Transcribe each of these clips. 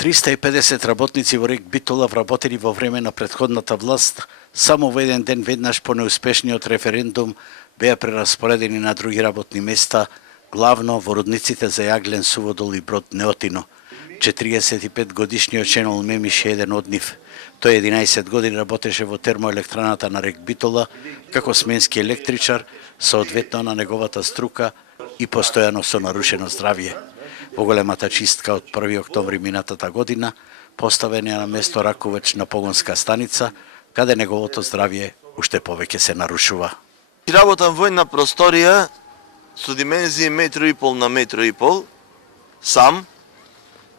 350 работници во РЕК Битола вработени во време на претходната власт, само во еден ден веднаш по неуспешниот референдум беа прераспоредени на други работни места, главно во рудниците за Јаглен, Суводол и Брод Неотино. 45 годишниот Шенол Мемиш е еден од нив. Тој 11 години работеше во термоелектраната на РЕК Битола како сменски електричар, соодветно на неговата струка и постојано со нарушено здравје. Во големата чистка од 1 октомври минатата година поставен е на место ракувач на погонска станица, каде неговото здравје уште повеќе се нарушува. Работам во една просторија со димензии 1,5 на 1,5 сам,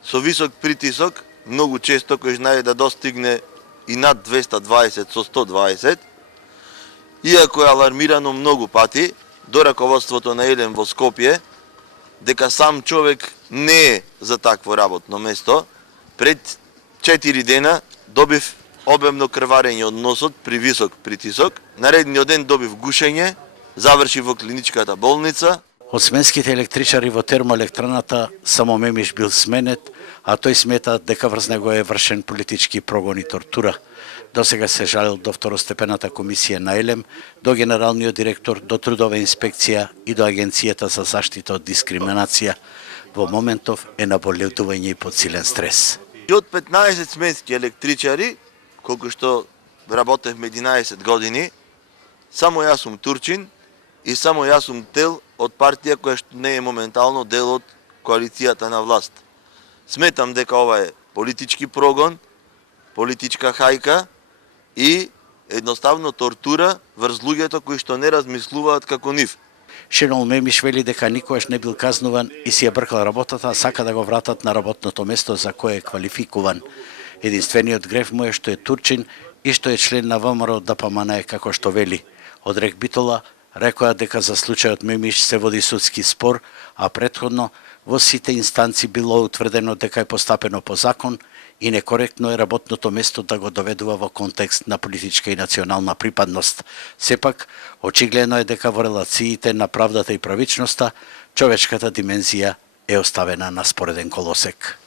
со висок притисок, многу често кој знае да достигне и над 220 со 120, иако е алармирано многу пати до раководството на Елем во Скопје, дека сам човек не е за такво работно место. Пред 4 дена добив обемно крварење од носот при висок притисок. Наредниот ден добив гушење, заврши во клиничката болница. Од сменските електричари во термоелектраната само Мемиш бил сменет, а тој смета дека врз него е вршен политички прогон и тортура. До сега се жалил до второстепената комисија на Елем, до генералниот директор, до трудова инспекција и до Агенцијата за заштита од дискриминација. Во моментов е на боледување и подсилен стрес. И од 15 сменски електричари, колку што работевме 11 години, само јас сум турчин и само јас сум дел од партија која што не е моментално дел од коалицијата на власт. Сметам дека ова е политички прогон, политичка хајка и едноставно тортура врз луѓето кои што не размислуваат како нив. Шенол Мемиш вели дека никогаш не бил казнуван и си ја бркал работата, а сака да го вратат на работното место за кое е квалификуван. Единствениот греф му е што е турчин и што е член на ВМРО ДПМН, како што вели. Од РЕК Битола рекоа дека за случајот Мемиш се води судски спор, а претходно во сите инстанци било утврдено дека е постапено по закон и некоректно е работното место да го доведува во контекст на политичка и национална припадност. Сепак, очигледно е дека во релациите на правдата и правичноста, човечката димензија е оставена на спореден колосек.